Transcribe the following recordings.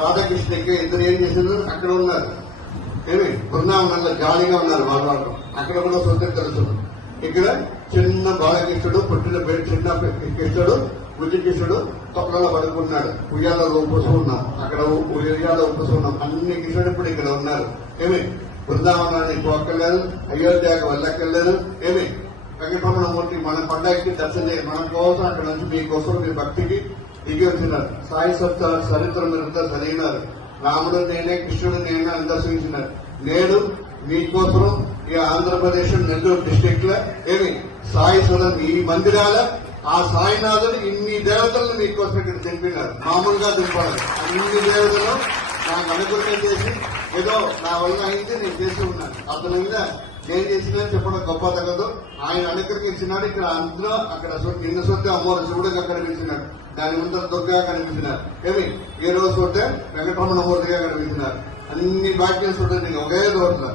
రాధాకృష్ణకి ఇద్దరు ఏం చేసిందో అక్కడ ఉన్నారు. ఏమి బృందావనంలో జాలీగా ఉన్నారు వాళ్ళు. అక్కడ కూడా సొంతం తెలుసు. ఇక్కడ చిన్న బాలకృష్ణుడు, పుట్టిన పేరు చిన్న కృష్ణుడు, బుజ్జికృష్ణుడు తొక్కలో పడుకున్నాడు. ఉయ్యాలలో ఉపసుకున్నాం, అక్కడ ఉయ్యాలో ఉపసుకున్నాం. అన్ని కృష్ణుడు ఇప్పుడు ఇక్కడ ఉన్నారు. ఏమి బృందావనానికి పోక్కర్లేదు, అయోధ్యకు వెళ్ళక్కర్లేదు. ఏమి వెంకటరమణమూర్తి మన పండగకి దర్శనం మన కోసం అక్కడ నుంచి మీకోసం మీ భక్తికి దిగి వచ్చినారు. సాయి సప్త చరిత్ర మీరంతా చదివినారు. రాముడు నేనే, కృష్ణుడు నేనే అని దర్శించినారు. నేడు మీకోసం ఈ ఆంధ్రప్రదేశ్ నెల్లూరు డిస్టిక్ లో ఏమి సాయి సదన్ ఈ మందిరాల ఆ సాయినాథుడు ఇన్ని దేవతలను మీకోసం ఇక్కడ దింపినారు. మామూలుగా దింపాలి. అన్ని దేవతలు నాకు అనుగ్రహం చేసి ఏదో నా వల్ల అయింది నేను చేసి ఉన్నాను. అతని మీద నేను చేసినా చెప్పడం గొప్ప తగదు. ఆయన అనుగ్రహించినాడు. ఇక్కడ అందులో అక్కడ నిన్న సొత్తే అమ్మవారు శివుడుగా కనిపించినాడు. దాని ముందర దుర్గా కనిపించినారు. ఏమి ఈ రోజు సొత్తే వెంకటరమణమూర్తిగా కనిపించినారు. అన్ని భాగ్యం సొత్తే ఒకే రోజుల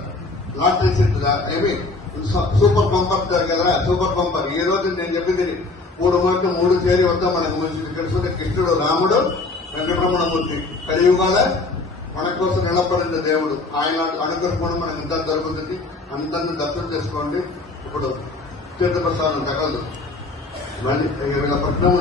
లాటరీ సెట్ ఏమి సూపర్ పంపర్ కదా, సూపర్ పంపర్. ఈ రోజు నేను చెప్పింది 3 మార్కులు 3 చేరి వద్దాం మనకు మంచిది. ఇక్కడ చూస్తే కృష్ణుడు, రాముడు, వెంకటరమణమూర్తి కలియుగాల మన కోసం నిలబడిన దేవుడు. ఆయన అనుగ్రహం మనకు ఇంత దొరుకుతుంది. అందరినీ దర్శనం చేసుకోండి. ఇప్పుడు తీర్థప్రసాదం తగలదు. మళ్ళీ పట్టణం